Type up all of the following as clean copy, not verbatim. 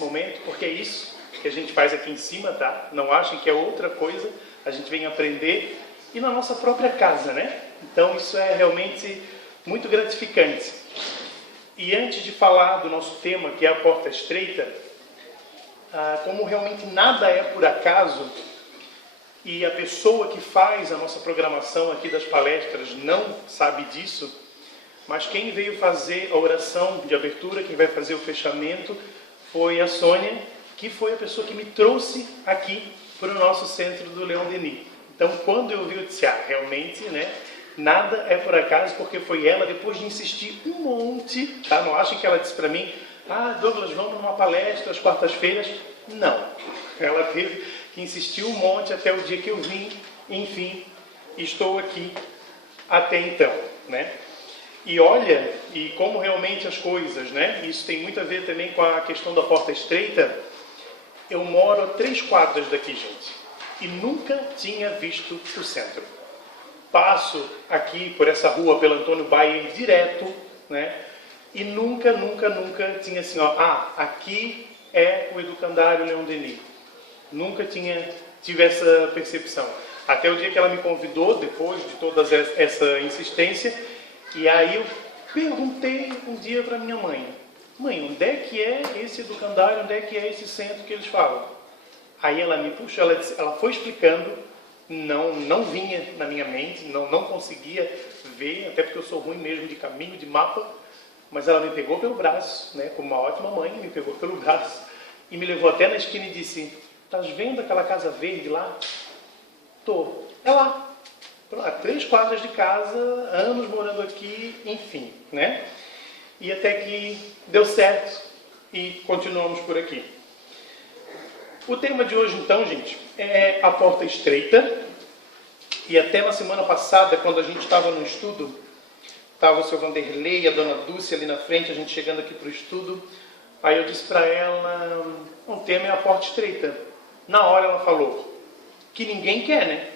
momento, porque é isso que a gente faz aqui em cima, tá? Não achem que é outra coisa, a gente vem aprender e na nossa própria casa, né? Então isso é realmente muito gratificante. E antes de falar do nosso tema, que é a porta estreita, como realmente nada é por acaso, e a pessoa que faz a nossa programação aqui das palestras não sabe disso, mas quem veio fazer a oração de abertura, quem vai fazer o fechamento, foi a Sônia, que foi a pessoa que me trouxe aqui para o nosso centro do Leon Denis. Então, quando eu vi, eu disse, realmente, né, nada é por acaso, porque foi ela, depois de insistir um monte, tá? Não achem que ela disse para mim, Douglas, vamos numa palestra às quartas-feiras. Não, ela teve que insistir um monte até o dia que eu vim, enfim, estou aqui até então, né? E olha, e como realmente as coisas, né? Isso tem muito a ver também com a questão da porta estreita. Eu moro a 3 quadras daqui, gente, e nunca tinha visto o centro. Passo aqui por essa rua, pelo Antônio Bayer, direto, né? E nunca tinha assim, aqui é o Educandário Leon Denis. Nunca tive essa percepção. Até o dia que ela me convidou, depois de toda essa insistência, e aí eu perguntei um dia para minha mãe, onde é que é esse Educandário, onde é que é esse centro que eles falam? Aí ela me puxou, ela foi explicando, não vinha na minha mente, não conseguia ver, até porque eu sou ruim mesmo de caminho, de mapa, mas ela me pegou pelo braço, né, como uma ótima mãe, me pegou pelo braço e me levou até na esquina e disse, estás vendo aquela casa verde lá? Tô. É lá. A 3 quadras de casa, anos morando aqui, enfim, né? E até que deu certo e continuamos por aqui. O tema de hoje, então, gente, é a porta estreita. E até na semana passada, quando a gente estava no estudo, estava o seu Vanderlei, a dona Dulce ali na frente, a gente chegando aqui para o estudo. Aí eu disse para ela, o tema é a porta estreita. Na hora ela falou, que ninguém quer, né?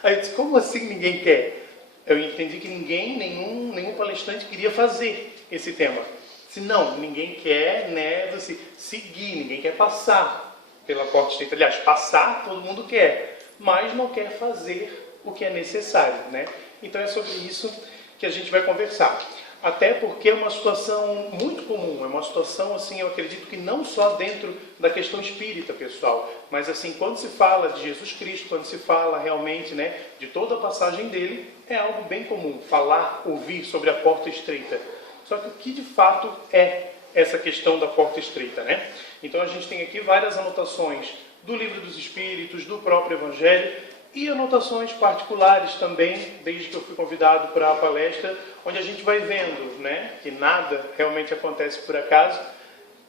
Aí eu disse, como assim ninguém quer? Eu entendi que nenhum palestrante queria fazer esse tema. Se não, ninguém quer, né, seguir, ninguém quer passar pela porta estreita. Aliás, passar todo mundo quer, mas não quer fazer o que é necessário, né? Então é sobre isso que a gente vai conversar. Até porque é uma situação muito comum, é uma situação, assim, eu acredito que não só dentro da questão espírita, pessoal, mas assim, quando se fala de Jesus Cristo, quando se fala realmente, né, de toda a passagem dele, é algo bem comum, falar, ouvir sobre a porta estreita. Só que o que de fato é essa questão da porta estreita, né? Então a gente tem aqui várias anotações do Livro dos Espíritos, do próprio Evangelho, e anotações particulares também, desde que eu fui convidado para a palestra, onde a gente vai vendo, né, que nada realmente acontece por acaso,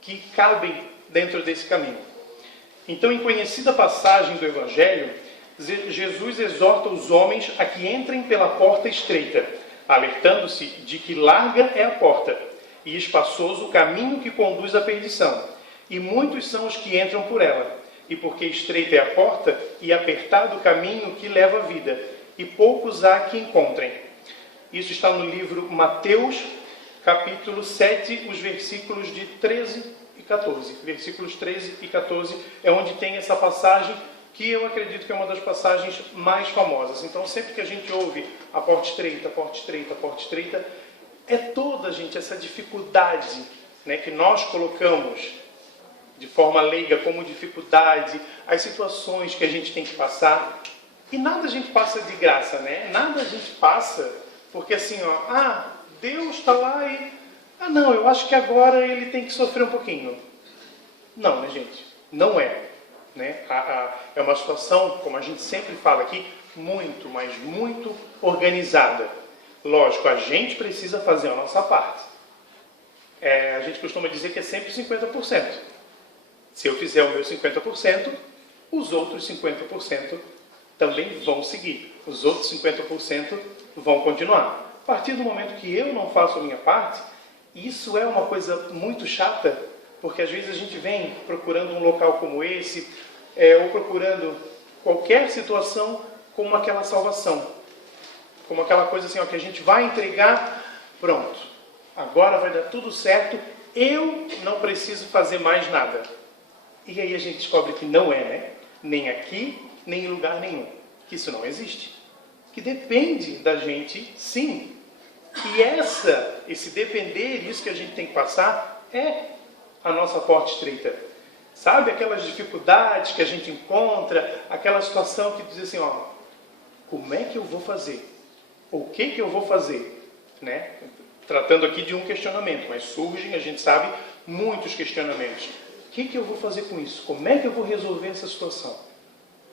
que cabem dentro desse caminho. Então, em conhecida passagem do Evangelho, Jesus exorta os homens a que entrem pela porta estreita, alertando-se de que larga é a porta e espaçoso o caminho que conduz à perdição, e muitos são os que entram por ela. E porque estreita é a porta e apertado o caminho que leva à vida, e poucos há que encontrem. Isso está no livro Mateus, capítulo 7, os versículos de 13 e 14. Versículos 13 e 14 é onde tem essa passagem que eu acredito que é uma das passagens mais famosas. Então, sempre que a gente ouve a porta estreita, a porta estreita, a porta estreita, é toda, gente, essa dificuldade, né, que nós colocamos de forma leiga como dificuldade, as situações que a gente tem que passar. E nada a gente passa de graça, né? Nada a gente passa porque assim, Deus está lá e... não, eu acho que agora ele tem que sofrer um pouquinho. Não, né, gente? Não é. Né? É uma situação, como a gente sempre fala aqui, muito, mas muito organizada. Lógico, a gente precisa fazer a nossa parte. A gente costuma dizer que é sempre 50%. Se eu fizer o meu 50%, os outros 50% também vão seguir. Os outros 50% vão continuar. A partir do momento que eu não faço a minha parte, isso é uma coisa muito chata, porque às vezes a gente vem procurando um local como esse, ou procurando qualquer situação como aquela salvação. Como aquela coisa assim, que a gente vai entregar, pronto. Agora vai dar tudo certo eu não preciso fazer mais nada. E aí a gente descobre que não é, né? Nem aqui, nem em lugar nenhum. Que isso não existe. Que depende da gente, sim. E esse depender, isso que a gente tem que passar, é a nossa porta estreita. Sabe aquelas dificuldades que a gente encontra, aquela situação que diz assim, ó, como é que eu vou fazer? O que eu vou fazer? Né? Tratando aqui de um questionamento, mas surgem, a gente sabe, muitos questionamentos. O que eu vou fazer com isso? Como é que eu vou resolver essa situação?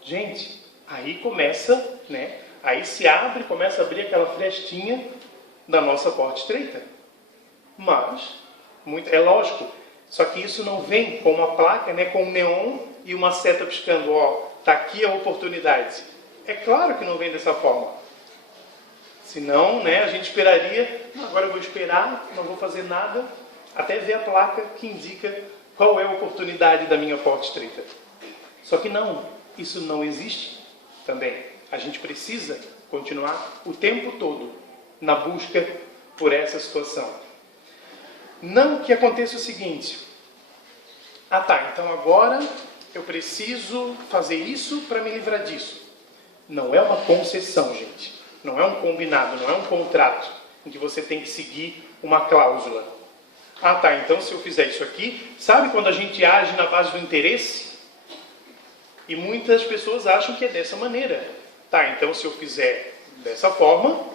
Gente, aí começa, né? Aí se abre, começa a abrir aquela frestinha da nossa porta estreita. Mas, é lógico, só que isso não vem com uma placa, né, com um neon e uma seta piscando, ó, tá aqui a oportunidade. É claro que não vem dessa forma. Senão, né, a gente esperaria, agora eu vou esperar, não vou fazer nada, até ver a placa que indica qual é a oportunidade da minha porta estreita. Só que não, isso não existe também. A gente precisa continuar o tempo todo na busca por essa situação. Não que aconteça o seguinte, então agora eu preciso fazer isso para me livrar disso. Não é uma concessão, gente. Não é um combinado, não é um contrato em que você tem que seguir uma cláusula. Então se eu fizer isso aqui, sabe quando a gente age na base do interesse? E muitas pessoas acham que é dessa maneira. Então se eu fizer dessa forma,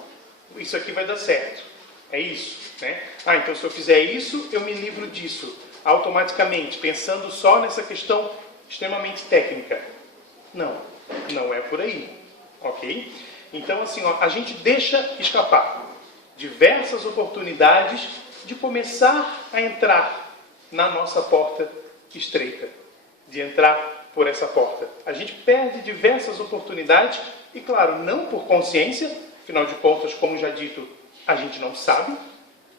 isso aqui vai dar certo. É isso, né? Então se eu fizer isso, eu me livro disso. Automaticamente, pensando só nessa questão extremamente técnica. Não é por aí. Ok? Então assim, a gente deixa escapar diversas oportunidades de começar a entrar na nossa porta estreita. De entrar por essa porta. A gente perde diversas oportunidades e, claro, não por consciência, afinal de contas, como já dito, a gente não sabe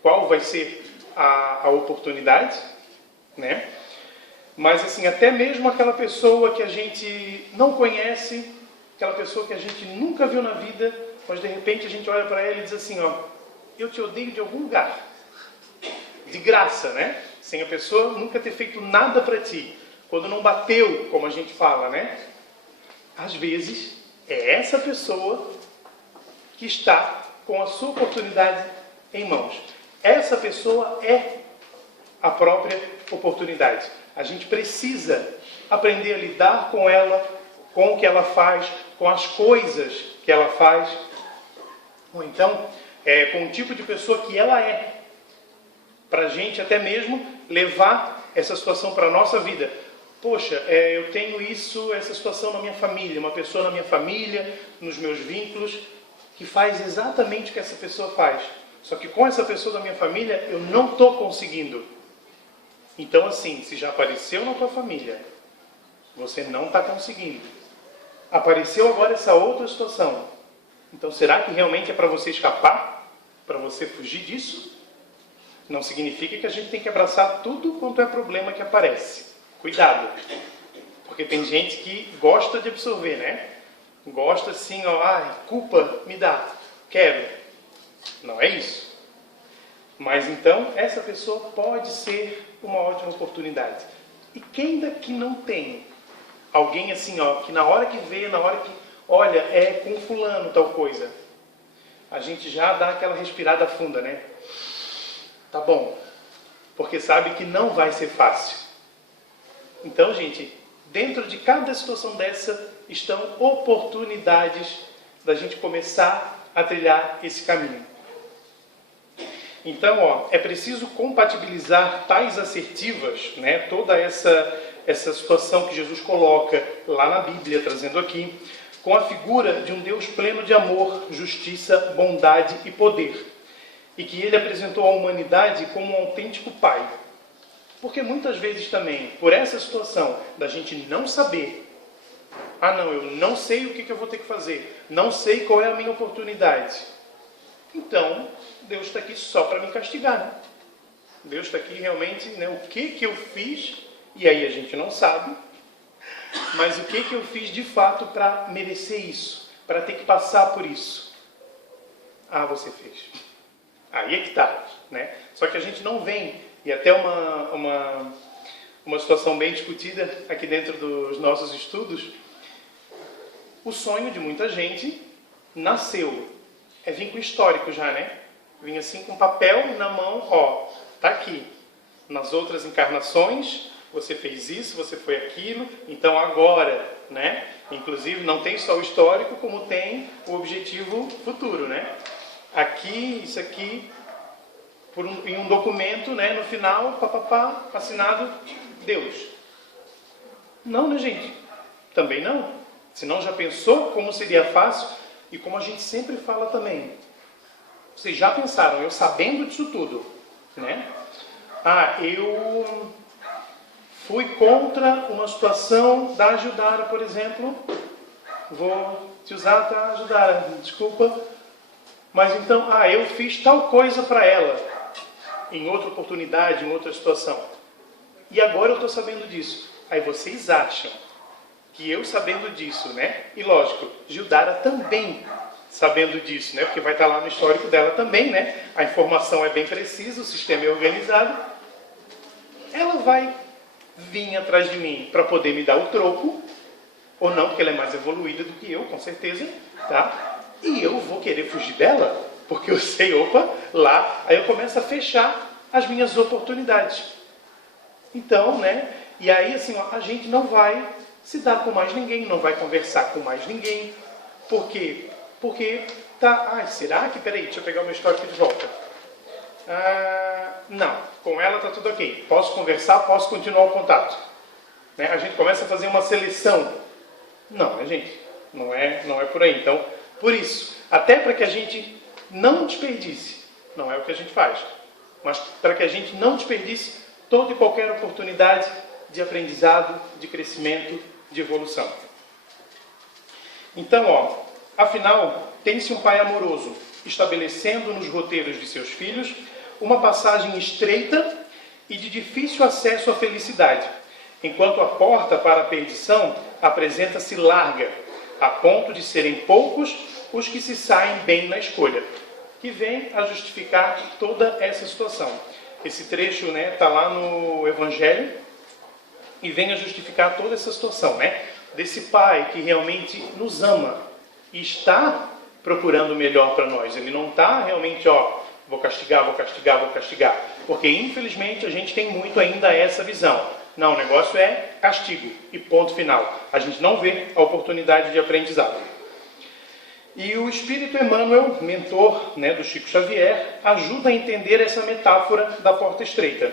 qual vai ser a oportunidade, né? Mas, assim, até mesmo aquela pessoa que a gente não conhece, aquela pessoa que a gente nunca viu na vida, mas de repente a gente olha para ela e diz assim, ó, eu te odeio de algum lugar. De graça, né? Sem a pessoa nunca ter feito nada para ti. Quando não bateu, como a gente fala, né? Às vezes, é essa pessoa que está com a sua oportunidade em mãos. Essa pessoa é a própria oportunidade. A gente precisa aprender a lidar com ela, com o que ela faz, com as coisas que ela faz, ou então com o tipo de pessoa que ela é, para a gente até mesmo levar essa situação para a nossa vida. Poxa, eu tenho essa situação na minha família, uma pessoa na minha família, nos meus vínculos, que faz exatamente o que essa pessoa faz. Só que com essa pessoa da minha família, eu não estou conseguindo. Então, assim, se já apareceu na tua família, você não está conseguindo. Apareceu agora essa outra situação. Então, será que realmente é para você escapar? Para você fugir disso? Não significa que a gente tem que abraçar tudo quanto é problema que aparece. Cuidado. Porque tem gente que gosta de absorver, né? Gosta assim, culpa me dá. Quero. Não é isso. Mas então, essa pessoa pode ser uma ótima oportunidade. E quem daqui não tem alguém assim, que na hora que vê, na hora que olha, é com fulano tal coisa, a gente já dá aquela respirada funda, né? Tá bom. Porque sabe que não vai ser fácil. Então, gente, dentro de cada situação dessa estão oportunidades da gente começar a trilhar esse caminho. Então, é preciso compatibilizar tais assertivas, né, toda essa situação que Jesus coloca lá na Bíblia, trazendo aqui, com a figura de um Deus pleno de amor, justiça, bondade e poder. E que ele apresentou à humanidade como um autêntico Pai. Porque muitas vezes também, por essa situação da gente não saber, eu não sei o que eu vou ter que fazer, não sei qual é a minha oportunidade. Então, Deus está aqui só para me castigar. Né? Deus está aqui realmente, né, o que eu fiz, e aí a gente não sabe, mas o que eu fiz de fato para merecer isso, para ter que passar por isso. Você fez. Aí é que está, né? Só que a gente não vem e até uma situação bem discutida aqui dentro dos nossos estudos, o sonho de muita gente nasceu. É vínculo histórico já, né? Vinha assim com papel na mão, ó, tá aqui. Nas outras encarnações, você fez isso, você foi aquilo, então agora, né? Inclusive, não tem só o histórico, como tem o objetivo futuro, né? Aqui, isso aqui, em um documento, né? No final, papapá, assinado, Deus. Não, né, gente? Também não. Senão já pensou como seria fácil? E como a gente sempre fala também. Vocês já pensaram, eu sabendo disso tudo, né? Eu fui contra uma situação da Gildara, por exemplo. Vou te usar, tá, Gildara? Desculpa. Mas então, eu fiz tal coisa para ela. Em outra oportunidade, em outra situação. E agora eu estou sabendo disso. Aí vocês acham que eu sabendo disso, né? E lógico, Gildara também sabendo disso, né? Porque vai estar lá no histórico dela também, né? A informação é bem precisa, o sistema é organizado. Ela vai vir atrás de mim para poder me dar o troco, ou não, porque ela é mais evoluída do que eu, com certeza, tá? E eu vou querer fugir dela, porque eu sei, lá, aí eu começo a fechar as minhas oportunidades. Então, né? E aí, assim, a gente não vai se dar com mais ninguém, não vai conversar com mais ninguém. Por quê? Porque tá... será que... Peraí, deixa eu pegar o meu histórico de volta. Não, com ela tá tudo ok. Posso conversar, posso continuar o contato. Né? A gente começa a fazer uma seleção. Não, né, gente? Não é por aí. Então, por isso, até para que a gente não desperdice, não é o que a gente faz, mas para que a gente não desperdice toda e qualquer oportunidade de aprendizado, de crescimento, de evolução. Então, afinal, tem-se um pai amoroso, estabelecendo nos roteiros de seus filhos uma passagem estreita e de difícil acesso à felicidade, enquanto a porta para a perdição apresenta-se larga, a ponto de serem poucos os que se saem bem na escolha, que vem a justificar toda essa situação. Esse trecho, né, está lá no Evangelho e vem a justificar toda essa situação, né, desse pai que realmente nos ama e está procurando o melhor para nós. Ele não está realmente, vou castigar, vou castigar, vou castigar. Porque, infelizmente, a gente tem muito ainda essa visão. Não, o negócio é castigo e ponto final. A gente não vê a oportunidade de aprendizado. E o Espírito Emmanuel, mentor, né, do Chico Xavier, ajuda a entender essa metáfora da porta estreita.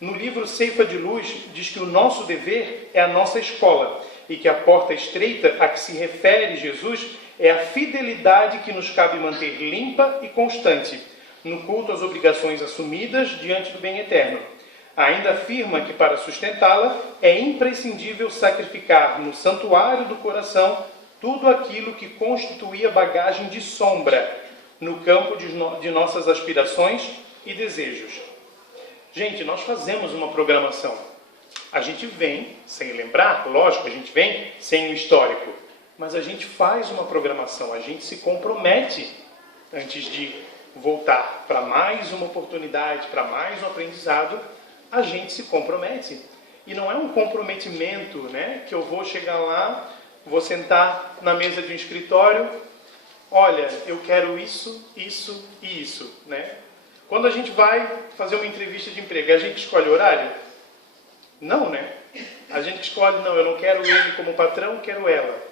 No livro Ceifa de Luz, diz que o nosso dever é a nossa escola e que a porta estreita a que se refere Jesus é a fidelidade que nos cabe manter limpa e constante, no culto às obrigações assumidas diante do bem eterno. Ainda afirma que para sustentá-la é imprescindível sacrificar no santuário do coração tudo aquilo que constituía bagagem de sombra no campo de nossas aspirações e desejos. Gente, nós fazemos uma programação. A gente vem, sem lembrar, lógico, a gente vem sem o histórico, mas a gente faz uma programação, a gente se compromete antes de voltar para mais uma oportunidade, para mais um aprendizado, a gente se compromete. E não é um comprometimento, né, que eu vou chegar lá, vou sentar na mesa de um escritório, olha, eu quero isso, isso e isso, né? Quando a gente vai fazer uma entrevista de emprego, a gente escolhe horário? Não, né? A gente escolhe, não, eu não quero ele como patrão, quero ela.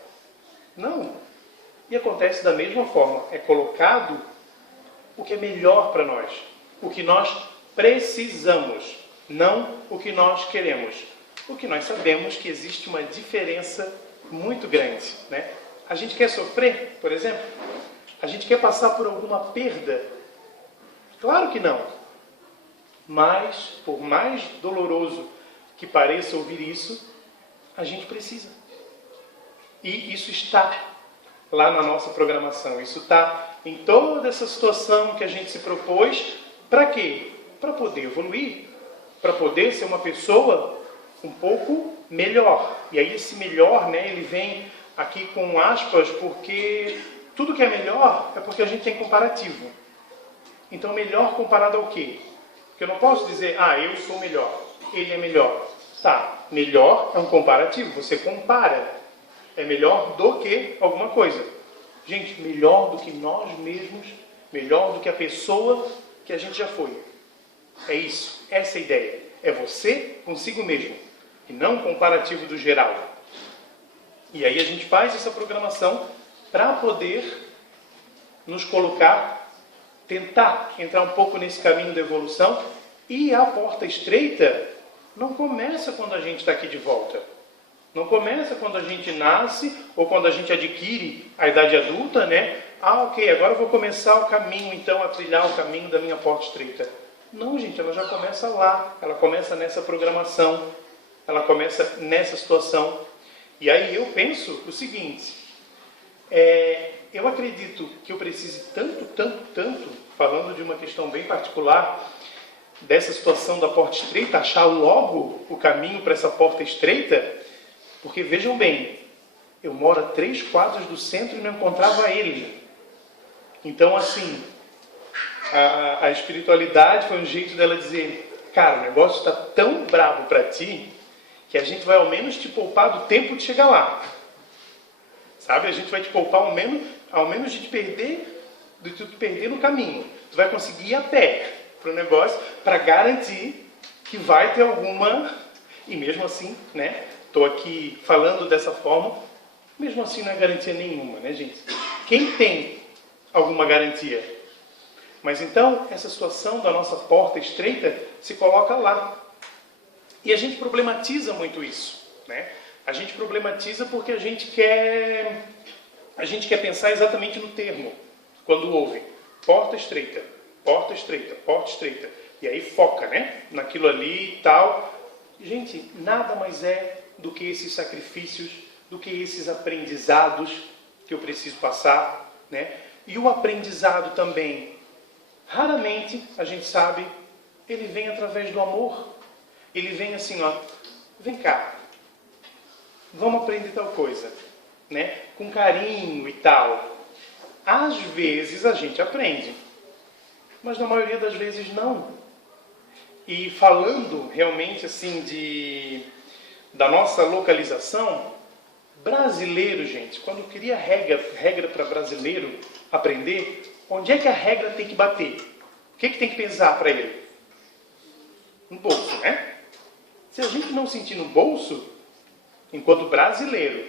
Não. E acontece da mesma forma. É colocado o que é melhor para nós, o que nós precisamos, não o que nós queremos. O que nós sabemos que existe uma diferença muito grande, né? A gente quer sofrer, por exemplo? A gente quer passar por alguma perda? Claro que não. Mas, por mais doloroso que pareça ouvir isso, a gente precisa. E isso está lá na nossa programação. Isso está em toda essa situação que a gente se propôs. Para quê? Para poder evoluir. Para poder ser uma pessoa um pouco melhor. E aí esse melhor, né, ele vem aqui com aspas, porque tudo que é melhor é porque a gente tem comparativo. Então melhor comparado ao quê? Porque eu não posso dizer, eu sou melhor, ele é melhor. Tá, melhor é um comparativo, você compara. É melhor do que alguma coisa. Gente, melhor do que nós mesmos, melhor do que a pessoa que a gente já foi. É isso, essa é a ideia. É você consigo mesmo, e não um comparativo do geral. E aí a gente faz essa programação para poder nos colocar, tentar entrar um pouco nesse caminho da evolução. E a porta estreita não começa quando a gente está aqui de volta. Não começa quando a gente nasce ou quando a gente adquire a idade adulta, né? Ok, agora eu vou começar o caminho, então, a trilhar o caminho da minha porta estreita. Não, gente, ela já começa lá. Ela começa nessa programação. Ela começa nessa situação. E aí eu penso o seguinte. Eu acredito que eu precise tanto, falando de uma questão bem particular, dessa situação da porta estreita, achar logo o caminho para essa porta estreita, porque vejam bem, eu moro a 3 quadras do centro e não encontrava ele. Então, assim, a espiritualidade foi um jeito dela dizer, cara, o negócio está tão brabo para ti, que a gente vai ao menos te poupar do tempo de chegar lá. Sabe? A gente vai te poupar ao menos de te perder no caminho. Tu vai conseguir ir a pé para o negócio, para garantir que vai ter alguma... E mesmo assim, né? Estou aqui falando dessa forma, mesmo assim não é garantia nenhuma, né, gente? Quem tem alguma garantia? Mas então, essa situação da nossa porta estreita se coloca lá. E a gente problematiza muito isso, né? A gente problematiza porque a gente quer pensar exatamente no termo, quando ouve porta estreita, porta estreita, porta estreita. E aí foca, né? Naquilo ali e tal. Gente, nada mais é do que esses sacrifícios, do que esses aprendizados que eu preciso passar, né? E o aprendizado também, raramente, a gente sabe, ele vem através do amor. Ele vem assim, ó, vem cá, vamos aprender tal coisa, né? Com carinho e tal. Às vezes a gente aprende, mas na maioria das vezes não. E falando realmente assim da nossa localização, brasileiro, gente, quando cria regra para brasileiro aprender, onde é que a regra tem que bater? O que tem que pesar para ele? No bolso, né? Se a gente não sentir no bolso, enquanto brasileiro,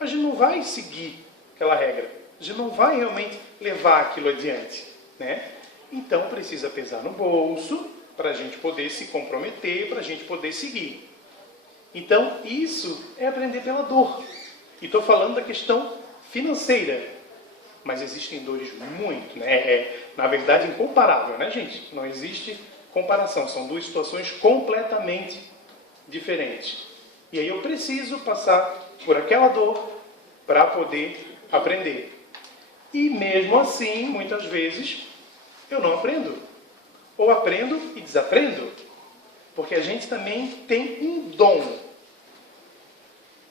a gente não vai seguir aquela regra. A gente não vai realmente levar aquilo adiante, né? Então precisa pesar no bolso para a gente poder se comprometer, para a gente poder seguir. Então isso é aprender pela dor. E estou falando da questão financeira. Mas existem dores muito, né? Na verdade, incomparável, né, gente? Não existe comparação. São duas situações completamente diferentes. E aí eu preciso passar por aquela dor para poder aprender. E mesmo assim, muitas vezes, eu não aprendo. Ou aprendo e desaprendo. Porque a gente também tem um dom,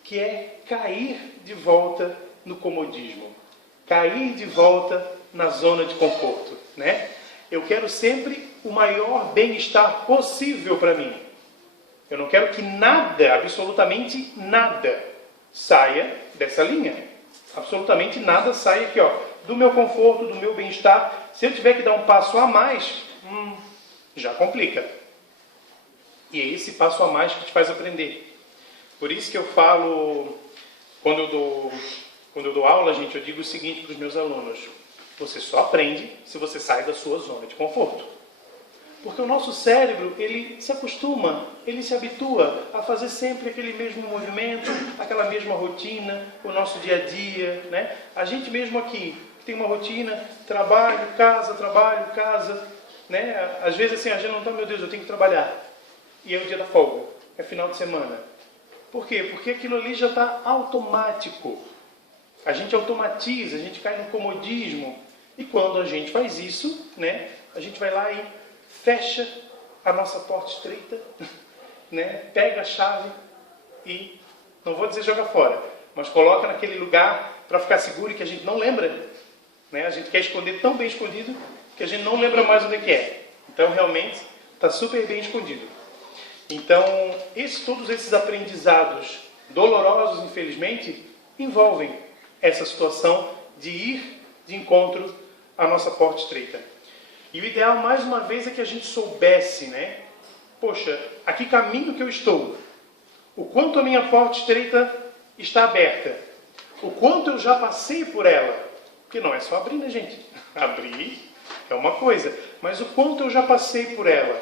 que é cair de volta no comodismo. Cair de volta na zona de conforto, né? Eu quero sempre o maior bem-estar possível para mim. Eu não quero que nada, absolutamente nada, saia dessa linha. Absolutamente nada saia aqui, ó, do meu conforto, do meu bem-estar. Se eu tiver que dar um passo a mais, já complica. E é esse passo a mais que te faz aprender. Por isso que eu falo, quando eu dou aula, gente, eu digo o seguinte para os meus alunos: você só aprende se você sai da sua zona de conforto. Porque o nosso cérebro, ele se acostuma, ele se habitua a fazer sempre aquele mesmo movimento, aquela mesma rotina, o nosso dia a dia, né? A gente mesmo aqui tem uma rotina, trabalho, casa, né? Às vezes assim, a gente não está, meu Deus, eu tenho que trabalhar. E é o dia da folga, é final de semana. Por quê? Porque aquilo ali já está automático. A gente automatiza, a gente cai no comodismo. E quando a gente faz isso, né, a gente vai lá e fecha a nossa porta estreita, né, pega a chave e, não vou dizer joga fora, mas coloca naquele lugar para ficar seguro e que a gente não lembra. Né? A gente quer esconder tão bem escondido que a gente não lembra mais onde é que é. Então, realmente, está super bem escondido. Então, todos esses aprendizados dolorosos, infelizmente, envolvem essa situação de ir de encontro à nossa porta estreita. E o ideal, mais uma vez, é que a gente soubesse, né? Poxa, a que caminho que eu estou? O quanto a minha porta estreita está aberta? O quanto eu já passei por ela? Porque não é só abrir, né, gente? Abrir é uma coisa, mas o quanto eu já passei por ela?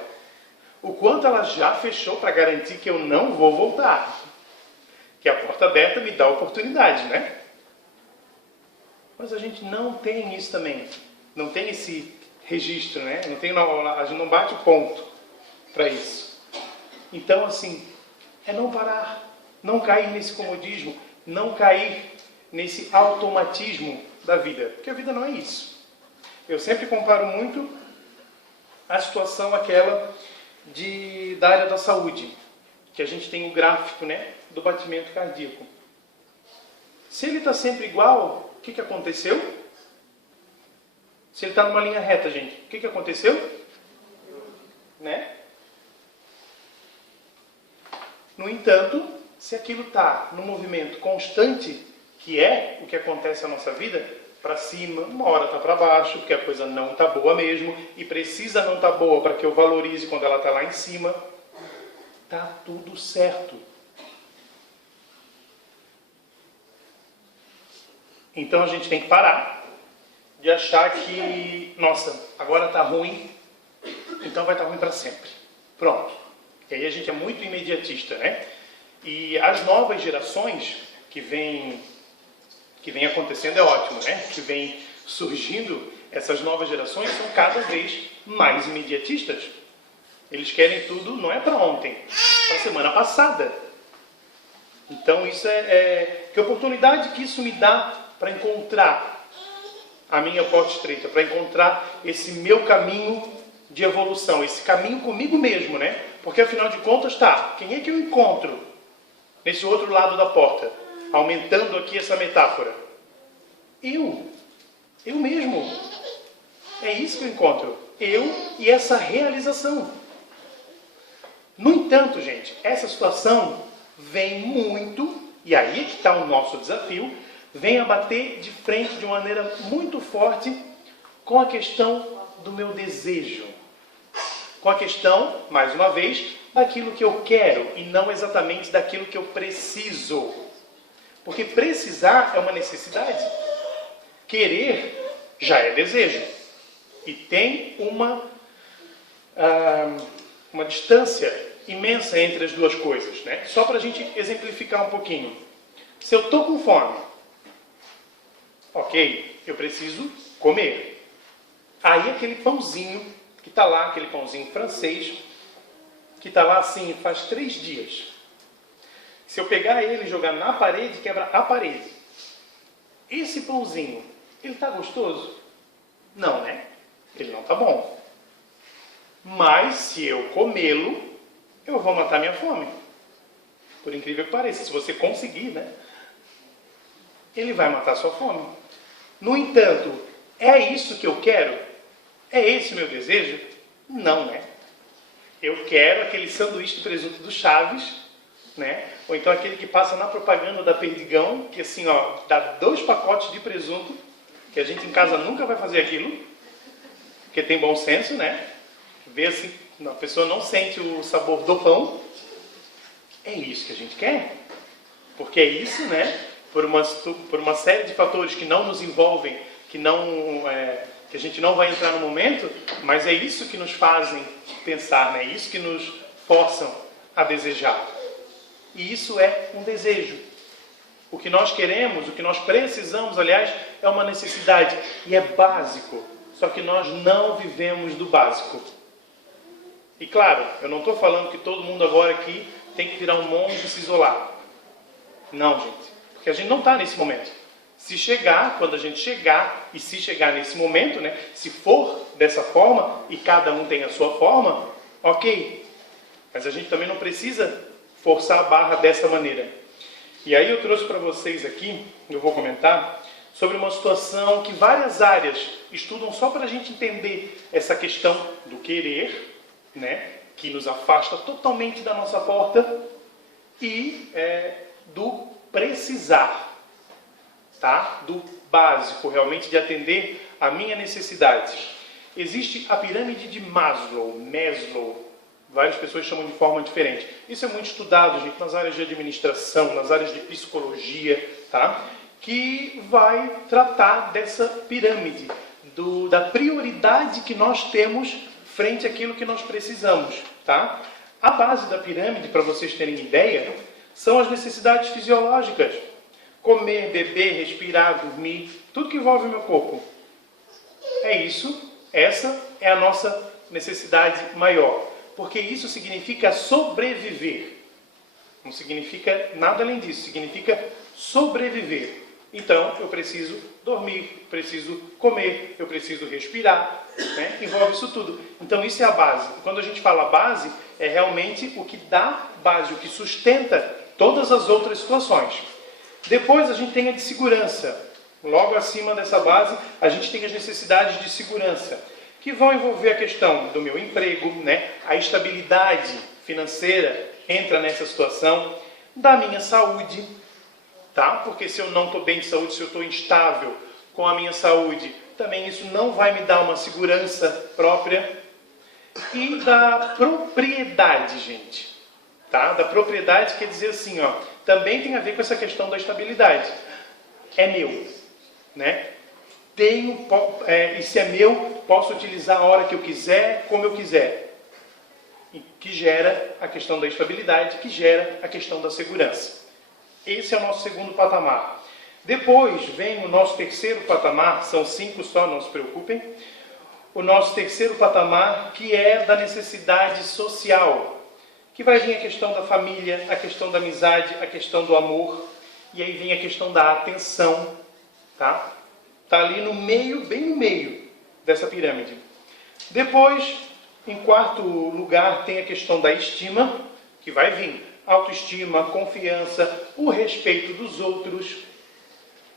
O quanto ela já fechou para garantir que eu não vou voltar? Que a porta aberta me dá oportunidade, né? Mas a gente não tem isso também. Não tem esse registro, né? A gente não bate o ponto para isso. Então, assim, é não parar, não cair nesse comodismo, não cair nesse automatismo da vida. Porque a vida não é isso. Eu sempre comparo muito a situação aquela da área da saúde, que a gente tem um gráfico, né, do batimento cardíaco. Se ele está sempre igual, o que aconteceu? Se ele está numa linha reta, gente, o que aconteceu? Né? No entanto, se aquilo está no movimento constante, que é o que acontece na nossa vida, para cima, uma hora está para baixo, porque a coisa não está boa mesmo, e precisa não estar boa para que eu valorize quando ela está lá em cima, está tudo certo. Então a gente tem que parar de achar que, nossa, agora está ruim, então vai estar ruim para sempre. Pronto. E aí a gente é muito imediatista, né? E as novas gerações que vêm acontecendo é ótimo, né? Que vem surgindo, essas novas gerações são cada vez mais imediatistas. Eles querem tudo, não é para ontem, para a semana passada. Então isso que oportunidade que isso me dá para encontrar a minha porta estreita, para encontrar esse meu caminho de evolução, esse caminho comigo mesmo, né? Porque afinal de contas, quem é que eu encontro nesse outro lado da porta? Aumentando aqui essa metáfora. Eu mesmo. É isso que eu encontro. Eu e essa realização. No entanto, gente, essa situação vem muito, e aí é que está o nosso desafio, vem a bater de frente de uma maneira muito forte com a questão do meu desejo. Com a questão, mais uma vez, daquilo que eu quero e não exatamente daquilo que eu preciso. Porque precisar é uma necessidade. Querer já é desejo. E tem uma distância imensa entre as duas coisas, né? Só para a gente exemplificar um pouquinho. Se eu estou com fome, ok, eu preciso comer. Aí aquele pãozinho que está lá, aquele pãozinho francês, que está lá assim faz 3 dias. Se eu pegar ele e jogar na parede, quebra a parede. Esse pãozinho, ele está gostoso? Não, né? Ele não está bom. Mas se eu comê-lo, eu vou matar minha fome. Por incrível que pareça, se você conseguir, né? Ele vai matar sua fome. No entanto, é isso que eu quero? É esse o meu desejo? Não, né? Eu quero aquele sanduíche de presunto do Chaves, né? Ou então aquele que passa na propaganda da Perdigão, que assim, ó, dá 2 pacotes de presunto, que a gente em casa nunca vai fazer aquilo, porque tem bom senso, né? Vê assim, a pessoa não sente o sabor do pão. É isso que a gente quer. Porque é isso, né? Por uma série de fatores que não nos envolvem, que a gente não vai entrar no momento, mas é isso que nos fazem pensar, né? É isso que nos forçam a desejar. E isso é um desejo. O que nós queremos, o que nós precisamos, aliás, é uma necessidade. E é básico. Só que nós não vivemos do básico. E claro, eu não estou falando que todo mundo agora aqui tem que virar um monge e se isolar. Não, gente. Porque a gente não está nesse momento. Se chegar, quando a gente chegar, e se chegar nesse momento, né, se for dessa forma, e cada um tem a sua forma, ok. Mas a gente também não precisa forçar a barra dessa maneira. E aí eu trouxe para vocês aqui, eu vou comentar, sobre uma situação que várias áreas estudam só para a gente entender essa questão do querer, né, que nos afasta totalmente da nossa porta, e do precisar, tá? Do básico, realmente, de atender a minha necessidade. Existe a pirâmide de Maslow, várias pessoas chamam de forma diferente. Isso é muito estudado, gente, nas áreas de administração, nas áreas de psicologia, tá? Que vai tratar dessa pirâmide, da prioridade que nós temos frente àquilo que nós precisamos, tá? A base da pirâmide, para vocês terem ideia, são as necessidades fisiológicas. Comer, beber, respirar, dormir, tudo que envolve o meu corpo. É isso, essa é a nossa necessidade maior. Porque isso significa sobreviver. Não significa nada além disso, significa sobreviver. Então, eu preciso dormir, preciso comer, eu preciso respirar, né? Envolve isso tudo. Então, isso é a base. Quando a gente fala base, é realmente o que dá base, o que sustenta todas as outras situações. Depois, a gente tem a de segurança. Logo acima dessa base, a gente tem as necessidades de segurança, que vão envolver a questão do meu emprego, né? A estabilidade financeira entra nessa situação, da minha saúde, tá? Porque se eu não estou bem de saúde, se eu estou instável com a minha saúde, também isso não vai me dar uma segurança própria. E da propriedade, gente, tá? Da propriedade quer dizer assim, ó, também tem a ver com essa questão da estabilidade. É meu, né? Isso é meu, posso utilizar a hora que eu quiser, como eu quiser. E que gera a questão da estabilidade, que gera a questão da segurança. Esse é o nosso segundo patamar. Depois vem o nosso terceiro patamar, são 5 só, não se preocupem. O nosso terceiro patamar, que é da necessidade social, que vai vir a questão da família, a questão da amizade, a questão do amor, e aí vem a questão da atenção, tá? Está ali no meio, bem no meio dessa pirâmide. Depois, em quarto lugar, tem a questão da estima, que vai vir. Autoestima, confiança, o respeito dos outros.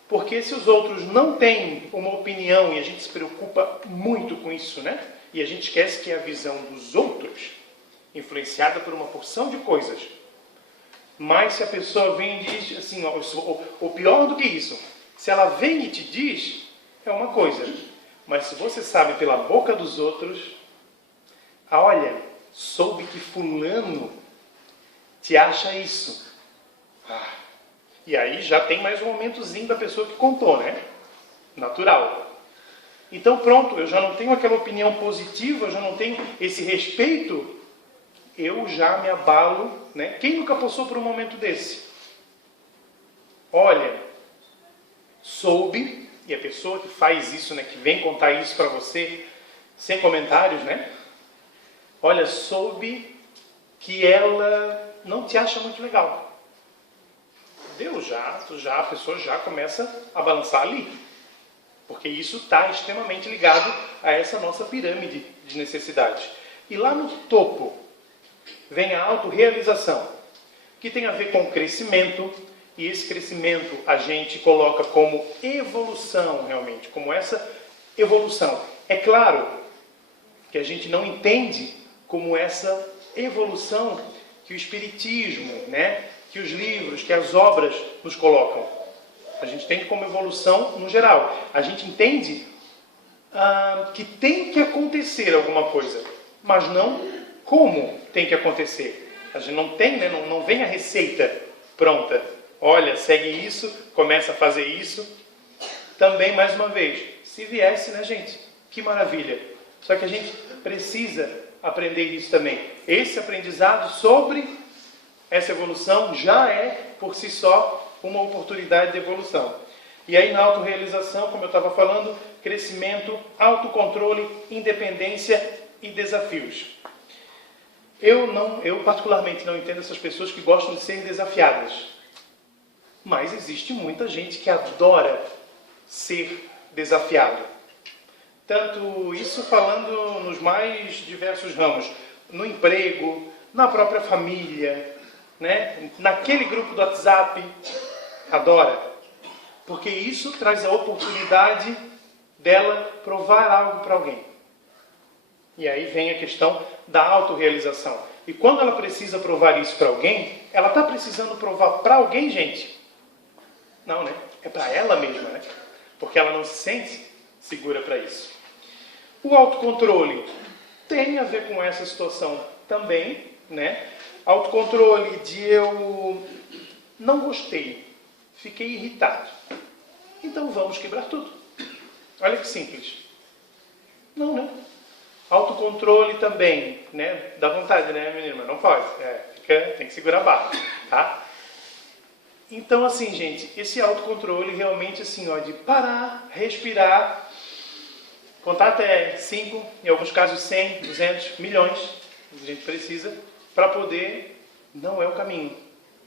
Porque se os outros não têm uma opinião, e a gente se preocupa muito com isso, né? E a gente esquece que é a visão dos outros, influenciada por uma porção de coisas. Mas se a pessoa vem e diz assim, o pior do que isso, se ela vem e te diz, é uma coisa. Mas se você sabe pela boca dos outros, olha, soube que fulano te acha isso. E aí já tem mais um momentozinho da pessoa que contou, né? Natural. Então pronto, eu já não tenho aquela opinião positiva, eu já não tenho esse respeito, eu já me abalo, né? Quem nunca passou por um momento desse? Olha, soube, e a pessoa que faz isso, né, que vem contar isso para você, sem comentários, né? Olha, soube que ela não te acha muito legal. A pessoa já começa a balançar ali. Porque isso está extremamente ligado a essa nossa pirâmide de necessidades. E lá no topo vem a autorrealização, que tem a ver com crescimento, e esse crescimento a gente coloca como evolução realmente, como essa evolução. É claro que a gente não entende como essa evolução que o Espiritismo, né, que os livros, que as obras nos colocam. A gente entende como evolução no geral. A gente entende que tem que acontecer alguma coisa, mas não como tem que acontecer. A gente não tem, né, não vem a receita pronta. Olha, segue isso, começa a fazer isso. Também, mais uma vez, se viesse, né, gente? Que maravilha. Só que a gente precisa aprender isso também. Esse aprendizado sobre essa evolução já é, por si só, uma oportunidade de evolução. E aí, na autorrealização, como eu estava falando, crescimento, autocontrole, independência e desafios. Eu particularmente não entendo essas pessoas que gostam de ser desafiadas. Mas existe muita gente que adora ser desafiado. Tanto isso falando nos mais diversos ramos, no emprego, na própria família, né? Naquele grupo do WhatsApp, adora. Porque isso traz a oportunidade dela provar algo para alguém. E aí vem a questão da autorrealização. E quando ela precisa provar isso para alguém, ela está precisando provar para alguém, gente? Não, né? É para ela mesma, né? Porque ela não se sente segura para isso. O autocontrole tem a ver com essa situação também, né? Autocontrole de eu não gostei, fiquei irritado. Então vamos quebrar tudo. Olha que simples. Não, né? Autocontrole também, né? Dá vontade, né, menina? Mas não pode. Tem que segurar a barra, tá? Então, assim, gente, esse autocontrole realmente, assim, ó, de parar, respirar, contar até 5, em alguns casos 100, 200, milhões, a gente precisa, para poder, não é o caminho.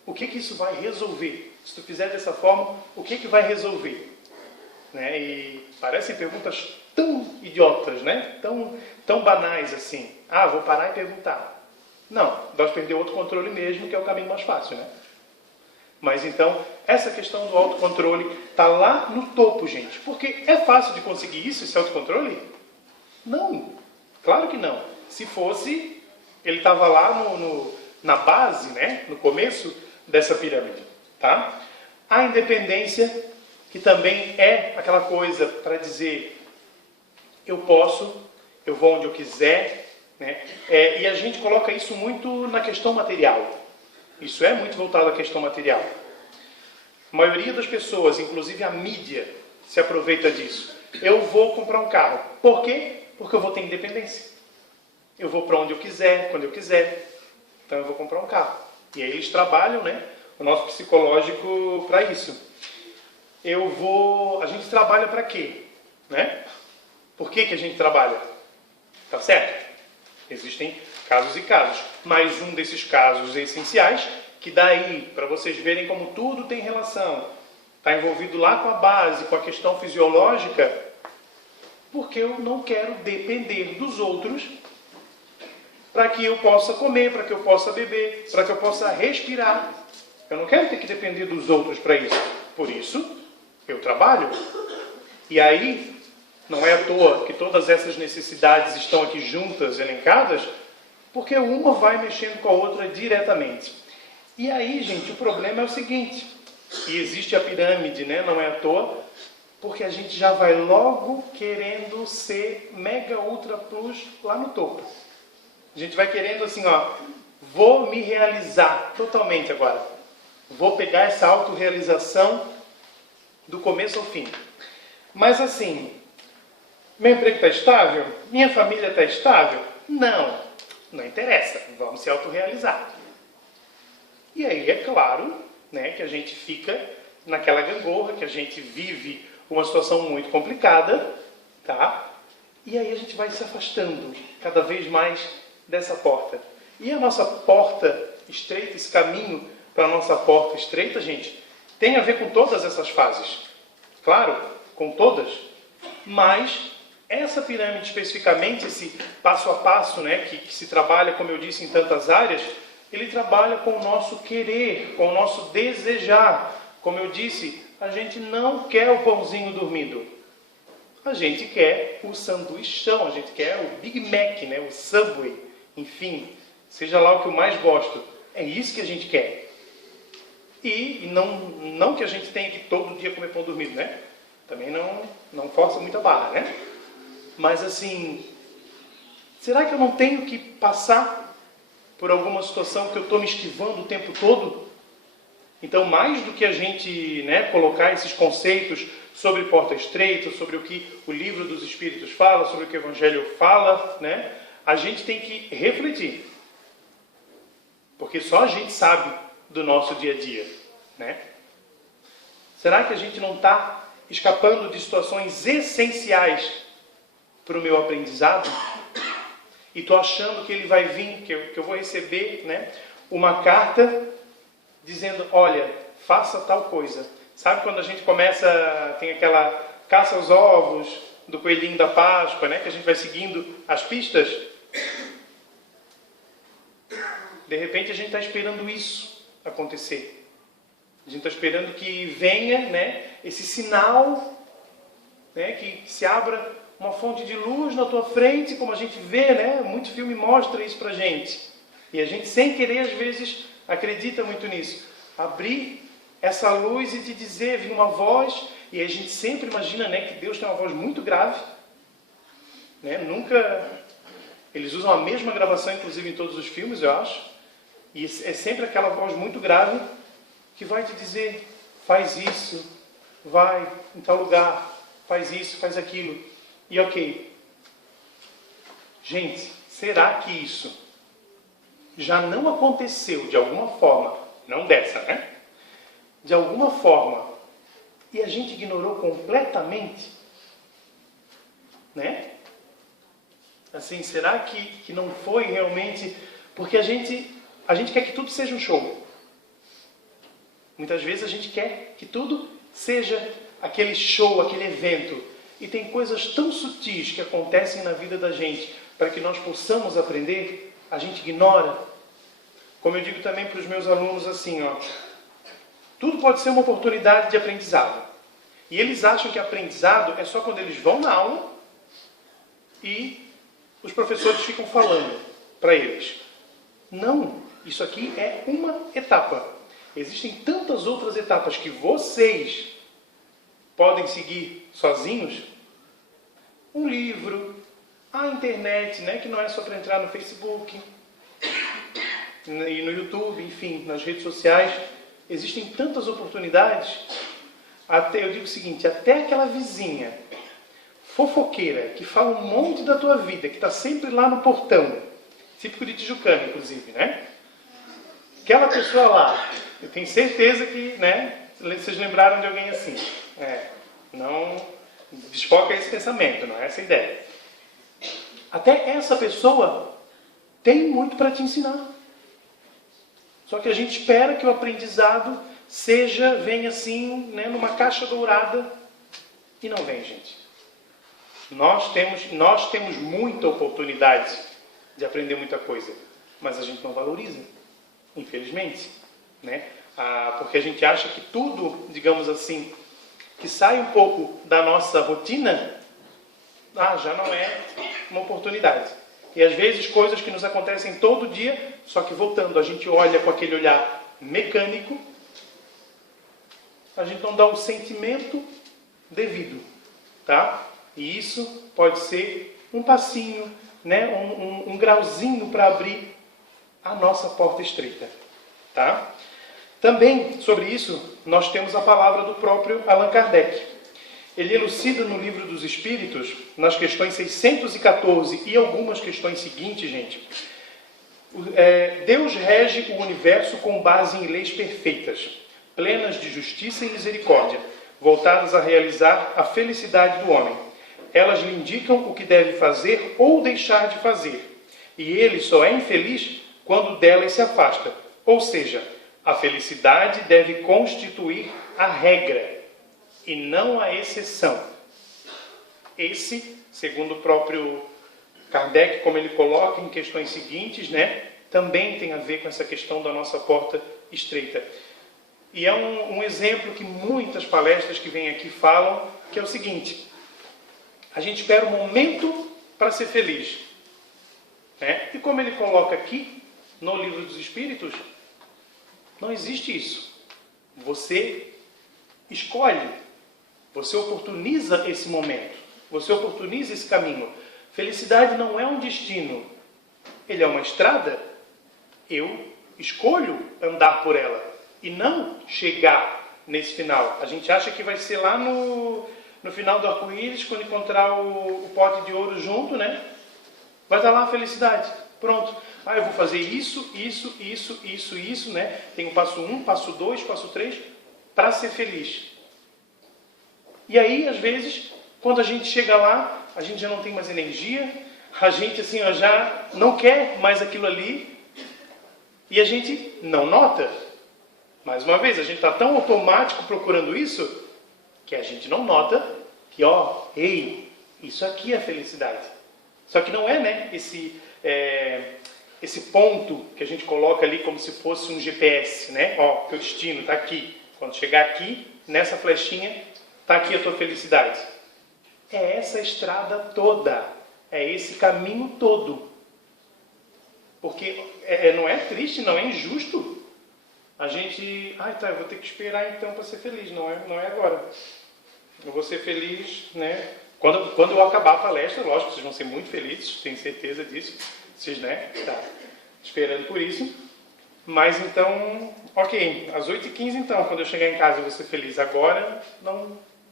O que isso vai resolver? Se tu fizer dessa forma, o que vai resolver? Né? E parecem perguntas tão idiotas, né? Tão banais assim. Vou parar e perguntar. Não, nós perder outro controle mesmo, que é o caminho mais fácil, né? Mas então, essa questão do autocontrole está lá no topo, gente. Porque é fácil de conseguir isso, esse autocontrole? Não, claro que não. Se fosse, ele estava lá na base, né? No começo dessa pirâmide, tá? A independência, que também é aquela coisa para dizer eu posso, eu vou onde eu quiser, né? E a gente coloca isso muito na questão material. Isso é muito voltado à questão material. A maioria das pessoas, inclusive a mídia, se aproveita disso. Eu vou comprar um carro. Por quê? Porque eu vou ter independência. Eu vou para onde eu quiser, quando eu quiser. Então eu vou comprar um carro. E aí eles trabalham, né, o nosso psicológico para isso. A gente trabalha para quê? Né? Por que a gente trabalha? Tá certo? Existem casos e casos. Mas um desses casos essenciais, que daí, para vocês verem como tudo tem relação, está envolvido lá com a base, com a questão fisiológica, porque eu não quero depender dos outros para que eu possa comer, para que eu possa beber, para que eu possa respirar. Eu não quero ter que depender dos outros para isso. Por isso, eu trabalho. E aí, não é à toa que todas essas necessidades estão aqui juntas, elencadas, porque uma vai mexendo com a outra diretamente. E aí, gente, o problema é o seguinte, e existe a pirâmide, né? Não é à toa, porque a gente já vai logo querendo ser mega ultra plus lá no topo. A gente vai querendo assim, ó, vou me realizar totalmente agora. Vou pegar essa autorrealização do começo ao fim. Mas assim, meu emprego está estável? Minha família está estável? Não interessa, vamos se autorrealizar. E aí, é claro, né, que a gente fica naquela gangorra, que a gente vive uma situação muito complicada, tá? E aí a gente vai se afastando cada vez mais dessa porta. E a nossa porta estreita, esse caminho para a nossa porta estreita, gente, tem a ver com todas essas fases. Claro, com todas. Mas essa pirâmide especificamente, esse passo a passo, né, que se trabalha, como eu disse, em tantas áreas, ele trabalha com o nosso querer, com o nosso desejar. Como eu disse, a gente não quer o pãozinho dormido. A gente quer o sanduichão, a gente quer o Big Mac, né, o Subway, enfim, seja lá o que eu mais gosto. É isso que a gente quer. E não que a gente tenha que todo dia comer pão dormido, né? Também não força muita barra, né? Mas assim, será que eu não tenho que passar por alguma situação que eu estou me esquivando o tempo todo? Então, mais do que a gente, né, colocar esses conceitos sobre porta estreita, sobre o que o livro dos Espíritos fala, sobre o que o Evangelho fala, né, a gente tem que refletir. Porque só a gente sabe do nosso dia a dia, né? Será que a gente não está escapando de situações essenciais para o meu aprendizado? E estou achando que ele vai vir, que eu vou receber, né, uma carta dizendo, olha, faça tal coisa. Sabe quando a gente começa, tem aquela caça aos ovos do coelhinho da Páscoa, né, que a gente vai seguindo as pistas? De repente a gente está esperando isso acontecer. A gente está esperando que venha, né, esse sinal, né, que se abra uma fonte de luz na tua frente, como a gente vê, né? Muito filme mostra isso pra gente. E a gente, sem querer, às vezes, acredita muito nisso. Abrir essa luz e te dizer, vir uma voz, e a gente sempre imagina, né, que Deus tem uma voz muito grave. Né? Nunca... Eles usam a mesma gravação, inclusive, em todos os filmes, eu acho. E é sempre aquela voz muito grave que vai te dizer, faz isso, vai em tal lugar, faz isso, faz aquilo. E ok. Gente, será que isso já não aconteceu de alguma forma, não dessa, né? De alguma forma, e a gente ignorou completamente? Né? Assim, será que não foi realmente... Porque a gente quer que tudo seja um show. Muitas vezes a gente quer que tudo seja aquele show, aquele evento. E tem coisas tão sutis que acontecem na vida da gente, para que nós possamos aprender, a gente ignora. Como eu digo também para os meus alunos assim, ó, tudo pode ser uma oportunidade de aprendizado. E eles acham que aprendizado é só quando eles vão na aula e os professores ficam falando para eles. Não, isso aqui é uma etapa. Existem tantas outras etapas que vocês podem seguir sozinhos. Um livro, a internet, né, que não é só para entrar no Facebook e no YouTube, enfim, nas redes sociais. Existem tantas oportunidades. Até, eu digo o seguinte, até aquela vizinha fofoqueira que fala um monte da tua vida, que está sempre lá no portão, típico de Tijucana, inclusive, né? Aquela pessoa lá, eu tenho certeza que, né, vocês lembraram de alguém assim. Não desfoca esse pensamento, não é essa a ideia. Até essa pessoa tem muito para te ensinar. Só que a gente espera que o aprendizado venha assim, né, numa caixa dourada, e não vem, gente. Nós temos muita oportunidade de aprender muita coisa, mas a gente não valoriza, infelizmente, né? Porque a gente acha que tudo, digamos assim, que sai um pouco da nossa rotina, já não é uma oportunidade. E às vezes coisas que nos acontecem todo dia, só que voltando, a gente olha com aquele olhar mecânico, a gente não dá o sentimento devido, tá? E isso pode ser um passinho, né? um grauzinho para abrir a nossa porta estreita, tá? Também, sobre isso, nós temos a palavra do próprio Allan Kardec. Ele elucida no Livro dos Espíritos, nas questões 614 e algumas questões seguintes, gente. Deus rege o universo com base em leis perfeitas, plenas de justiça e misericórdia, voltadas a realizar a felicidade do homem. Elas lhe indicam o que deve fazer ou deixar de fazer, e ele só é infeliz quando delas se afasta. Ou seja, a felicidade deve constituir a regra e não a exceção. Esse, segundo o próprio Kardec, como ele coloca em questões seguintes, né, também tem a ver com essa questão da nossa porta estreita. E é um exemplo que muitas palestras que vêm aqui falam, que é o seguinte: a gente espera um momento para ser feliz, né? E como ele coloca aqui no Livro dos Espíritos, não existe isso. Você escolhe, você oportuniza esse momento, você oportuniza esse caminho. Felicidade não é um destino, ele é uma estrada. Eu escolho andar por ela e não chegar nesse final. A gente acha que vai ser lá no final do arco-íris, quando encontrar o pote de ouro junto, né? Vai estar lá a felicidade. Pronto. Eu vou fazer isso, né? Tem o passo 1, passo 2, passo 3, para ser feliz. E aí, às vezes, quando a gente chega lá, a gente já não tem mais energia, a gente assim, já não quer mais aquilo ali, e a gente não nota. Mais uma vez, a gente está tão automático procurando isso, que a gente não nota que, ei, isso aqui é felicidade. Só que não é, né, esse ponto que a gente coloca ali como se fosse um GPS, né? Teu destino está aqui. Quando chegar aqui, nessa flechinha, está aqui a tua felicidade. É essa estrada toda, é esse caminho todo. Porque não é triste, não é injusto. A gente, eu vou ter que esperar então para ser feliz, não é agora. Eu vou ser feliz, né? Quando eu acabar a palestra, lógico, vocês vão ser muito felizes, tenho certeza disso. Vocês, né, tá esperando por isso. Mas então, ok, às 8h15 então, quando eu chegar em casa eu vou ser feliz. Agora,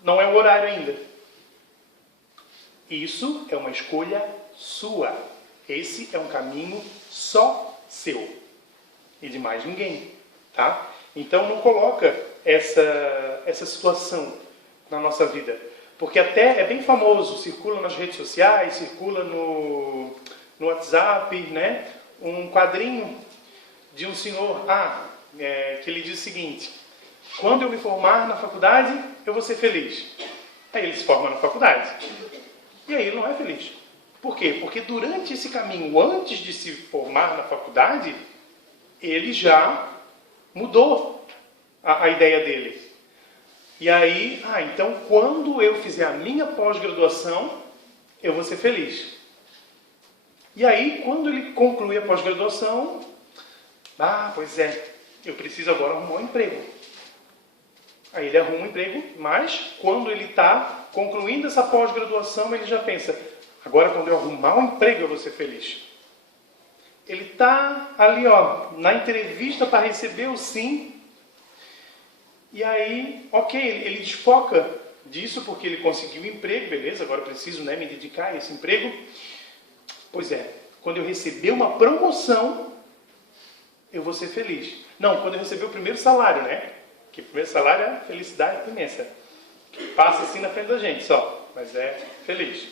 não é o horário ainda. Isso é uma escolha sua. Esse é um caminho só seu. E de mais ninguém, tá? Então não coloca essa situação na nossa vida. Porque até é bem famoso, circula nas redes sociais, circula no WhatsApp, né? Um quadrinho de um senhor que ele diz o seguinte: quando eu me formar na faculdade, eu vou ser feliz. Aí ele se forma na faculdade. E aí ele não é feliz. Por quê? Porque durante esse caminho, antes de se formar na faculdade, ele já mudou a ideia dele. E aí, então quando eu fizer a minha pós-graduação, eu vou ser feliz. E aí, quando ele conclui a pós-graduação, pois é, eu preciso agora arrumar um emprego. Aí ele arruma um emprego, mas quando ele está concluindo essa pós-graduação, ele já pensa, agora quando eu arrumar um emprego eu vou ser feliz. Ele está ali, na entrevista para receber o sim. E aí, ok, ele desfoca disso porque ele conseguiu um emprego, beleza, agora eu preciso, me dedicar a esse emprego. Pois é, quando eu receber uma promoção, eu vou ser feliz. Não, quando eu receber o primeiro salário, né? Que o primeiro salário é felicidade imensa. Passa assim na frente da gente só, mas é feliz.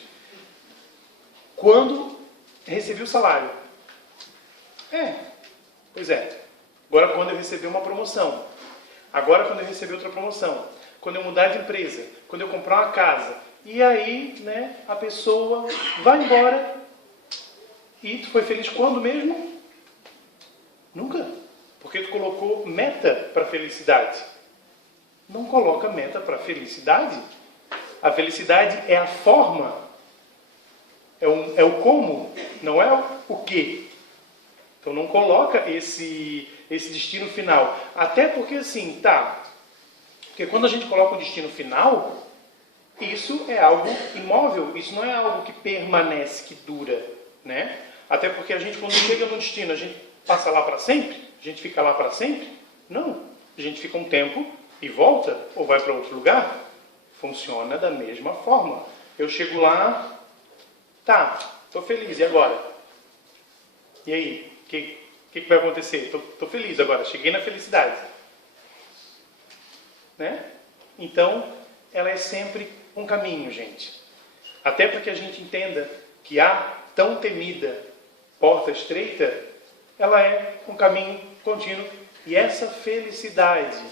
Quando recebi o salário. Pois é. Agora quando eu receber uma promoção. Agora quando eu receber outra promoção. Quando eu mudar de empresa. Quando eu comprar uma casa. E aí, a pessoa vai embora. E tu foi feliz quando mesmo? Nunca. Porque tu colocou meta para felicidade. Não coloca meta para felicidade. A felicidade é a forma. É o como, não é o que. Então não coloca esse destino final. Até porque assim, porque quando a gente coloca o destino final, isso é algo imóvel. Isso não é algo que permanece, que dura, né? Até porque a gente, quando chega no destino, a gente passa lá para sempre? A gente fica lá para sempre? Não. A gente fica um tempo e volta, ou vai para outro lugar. Funciona da mesma forma. Eu chego lá, estou feliz, e agora? E aí? O que vai acontecer? Estou feliz agora, cheguei na felicidade. Né? Então, ela é sempre um caminho, gente. Até para que a gente entenda que a tão temida porta estreita, ela é um caminho contínuo. E essa felicidade,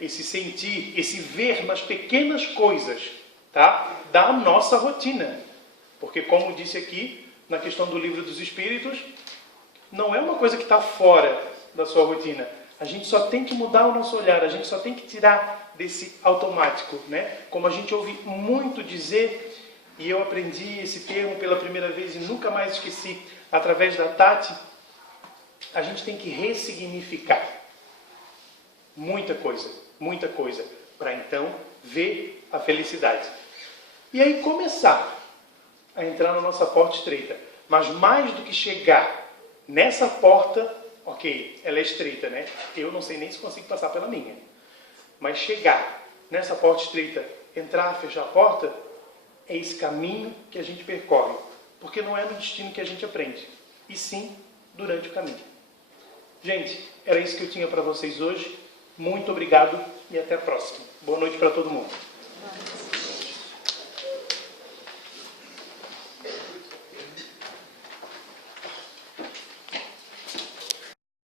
esse sentir, esse ver nas pequenas coisas, da nossa rotina. Porque, como disse aqui, na questão do Livro dos Espíritos, não é uma coisa que está fora da sua rotina. A gente só tem que mudar o nosso olhar, a gente só tem que tirar desse automático, Como a gente ouve muito dizer, e eu aprendi esse termo pela primeira vez e nunca mais esqueci, através da Tati, a gente tem que ressignificar muita coisa, para então ver a felicidade. E aí começar a entrar na nossa porta estreita. Mas mais do que chegar nessa porta, ok, ela é estreita, Eu não sei nem se consigo passar pela minha. Mas chegar nessa porta estreita, entrar, fechar a porta, é esse caminho que a gente percorre. Porque não é no destino que a gente aprende, e sim durante o caminho. Gente, era isso que eu tinha para vocês hoje. Muito obrigado e até a próxima. Boa noite para todo mundo.